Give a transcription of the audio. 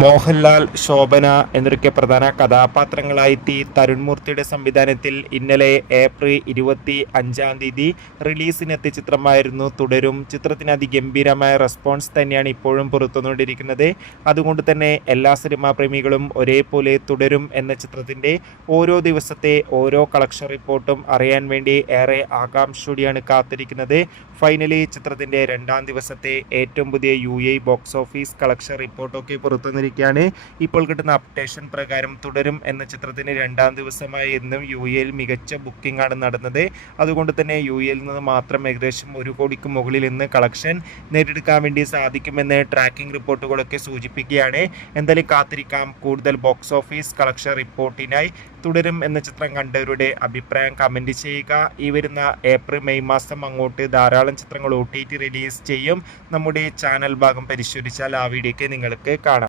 മോഹൻലാൽ, ശോഭന എന്നൊക്കെ പ്രധാന കഥാപാത്രങ്ങളായെത്തി തരുൺമൂർത്തിയുടെ സംവിധാനത്തിൽ ഇന്നലെ ഏപ്രിൽ 25 റിലീസിനെത്തിയ ചിത്രമായിരുന്നു തുടരും. ചിത്രത്തിന് അതിഗംഭീരമായ റെസ്പോൺസ് തന്നെയാണ് ഇപ്പോഴും പുറത്തുകൊണ്ടിരിക്കുന്നത്. അതുകൊണ്ട് തന്നെ എല്ലാ സിനിമാ പ്രേമികളും ഒരേപോലെ തുടരും എന്ന ചിത്രത്തിൻ്റെ ഓരോ ദിവസത്തെ ഓരോ കളക്ഷൻ റിപ്പോർട്ടും അറിയാൻ വേണ്ടി ഏറെ ആകാംക്ഷയോടെയാണ് കാത്തിരിക്കുന്നത്. ഫൈനലി ചിത്രത്തിൻ്റെ 2ാം ദിവസത്തെ ഏറ്റവും പുതിയ UAE ബോക്സ് ഓഫീസ് കളക്ഷൻ റിപ്പോർട്ടൊക്കെ പുറത്തുവന്നിരിക്കുകയാണ്. ഇപ്പോൾ കിട്ടുന്ന അപ്ഡേഷൻ പ്രകാരം തുടരും എന്ന ചിത്രത്തിന് 2ാം ദിവസമായി എന്നും UAEയിൽ മികച്ച ബുക്കിംഗ് ആണ് നടന്നത്. അതുകൊണ്ട് തന്നെ UAEയിൽ നിന്ന് മാത്രം ഏകദേശം 1 കോടിക്ക് മുകളിൽ ഇന്ന് കളക്ഷൻ നേടിയെടുക്കാൻ വേണ്ടി സാധിക്കുമെന്ന് ട്രാക്കിംഗ് റിപ്പോർട്ടുകളൊക്കെ സൂചിപ്പിക്കുകയാണ്. എന്തായാലും കാത്തിരിക്കാം കൂടുതൽ ബോക്സ് ഓഫീസ് കളക്ഷൻ റിപ്പോർട്ടിനായി. തുടരും എന്ന ചിത്രം കണ്ടവരുടെ അഭിപ്രായം കമൻറ്റ് ചെയ്യുക. ഈ വരുന്ന ഏപ്രിൽ മെയ് മാസം അങ്ങോട്ട് ധാരാളം ചിത്രങ്ങൾ OTT റിലീസ് ചെയ്യും. നമ്മുടെ ചാനൽ ഭാഗം പരിശോധിച്ചാൽ ആ വീഡിയോയ്ക്ക് നിങ്ങൾക്ക് കാണാം.